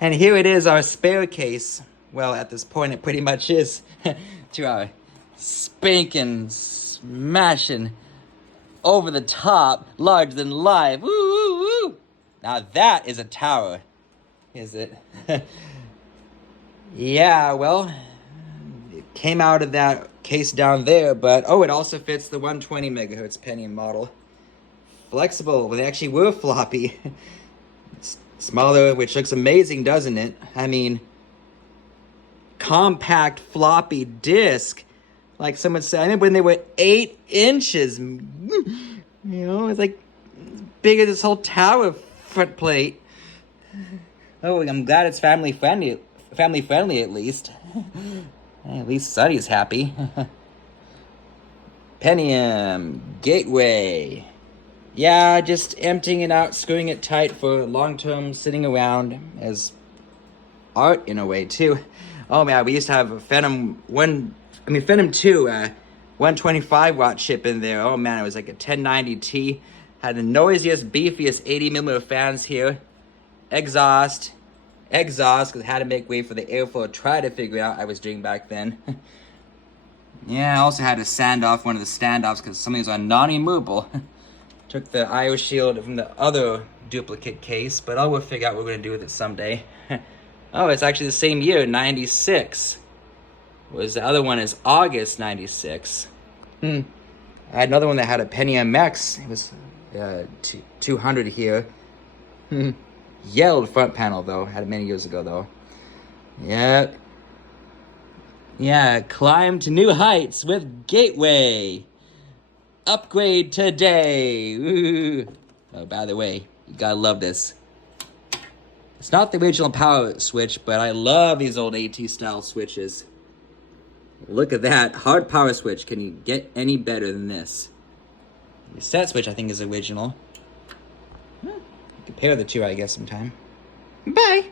And here it is, our spare case. Well, at this point, it pretty much is. To our spanking, smashing, over the top, larger than life. Woo, woo, woo. Now that is a tower, is it? Yeah, well, it came out of that case down there, but oh, it also fits the 120 megahertz Pentium model. Flexible, they actually were floppy. Smaller, which looks amazing, doesn't it? I mean, compact floppy disk. Like someone said, I remember when they were 8 inches. You know, it's like bigger than this whole tower front plate. Oh, I'm glad it's family friendly at least. At least Sonny's happy. Pentium Gateway. Yeah, just emptying it out, screwing it tight for long-term sitting around as art in a way too. Oh man, we used to have a Phantom 2, 125 watt chip in there. Oh man, it was like a 1090T. Had the noisiest, beefiest 80mm fans here. Exhaust, because I had to make way for the airflow to try to figure out what I was doing back then. Yeah, I also had to sand off one of the standoffs because something was on non-removable. Took the IO shield from the other duplicate case, but we'll figure out what we're gonna do with it someday. Oh, it's actually the same year, 96. Whereas the other one is August 96. I had another one that had a Pentium X. It was 200 here. Yelled front panel though. Had it many years ago though. Yeah. Yeah, climb to new heights with Gateway. Upgrade today. Ooh. Oh, by the way, you gotta love this. It's not the original power switch, but I love these old AT style switches. Look at that. Hard power switch. Can you get any better than this? The set switch, I think, is original. Compare the two, I guess, sometime. Bye.